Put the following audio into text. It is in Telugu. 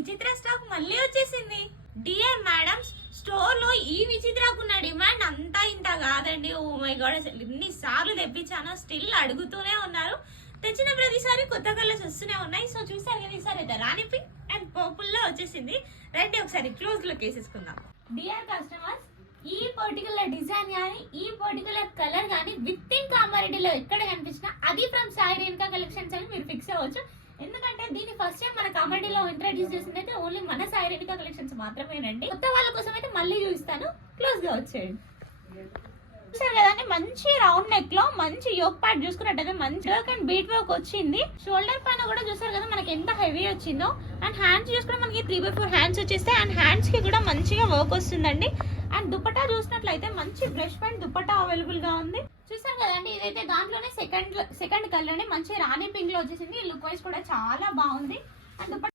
విచిత్ర స్టాక్ మళ్ళీ వచ్చేసింది. డియర్ మేడమ్స్, స్టోర్ లో ఈ విచిత్రకున్న డిమాండ్ అంతా ఇంత కాదండి. ఓ మై గాడ్, అసలు ఎన్నిసార్లు తెప్పించానో స్టిల్ అడుగుతూనే ఉన్నారు. తెచ్చిన ప్రతిసారి కొత్త కలర్స్ వస్తూనే ఉన్నాయి. సో చూసారు కదా, ఈసారి అయితే రాణి పింక్ అండ్ పర్పుల్ లో వచ్చేసింది. రండి ఒకసారి క్లోజ్ లుక్ వేసేసుకుందాం. డియర్ కస్టమర్స్, ఈ పర్టికులర్ డిజైన్ కానీ ఈ పర్టికులర్ కలర్ కానీ విత్ ఇన్ కామారెడ్డిలో ఎక్కడ కనిపించినా అది ఫ్రమ్ సాయి రేణుకా కలెక్షన్స్ అని మీరు ఫిక్స్ అవ్వచ్చు. ఎందుకంటే దీన్ని ఫస్ట్ టైం మన కామెడీలో ఇంట్రడ్యూస్ చేసింది అయితే ఓన్లీ మన సాయి రేణుకా కలెక్షన్స్ మాత్రమేనండి. కొత్త వాళ్ళ కోసం అయితే మళ్ళీ చూపిస్తాను, క్లోజ్ గా వచ్చేయండి. చూసారు కదండి, మంచి రౌండ్ నెక్ లో మంచి యోక్ ప్యాడ్ చూసుకున్నట్టయితే మంచి వర్క్ అండ్ బీట్ వర్క్ వచ్చింది. షోల్డర్ పైన కూడా చూసారు కదా మనకి ఎంత హెవీ వచ్చిందో. అండ్ హ్యాండ్స్ చూసుకుంటే మనకి 3/4 హ్యాండ్స్ వచ్చేస్తాయి. అండ్ హ్యాండ్స్ కి కూడా మంచిగా వర్క్ వస్తుందండి. అండ్ దుపట్టా చూసినట్లయితే మంచి బ్రష్ ప్యాంట్ దుపట్టా అవైలబుల్ గా ఉంది. చూసారు కదండి, ఇదైతే దాంట్లోనే సెకండ్ కలర్ అండి. మంచి రాణి పింక్ లో వచ్చేసింది. లుక్ వైజ్ కూడా చాలా బాగుంది. అండ్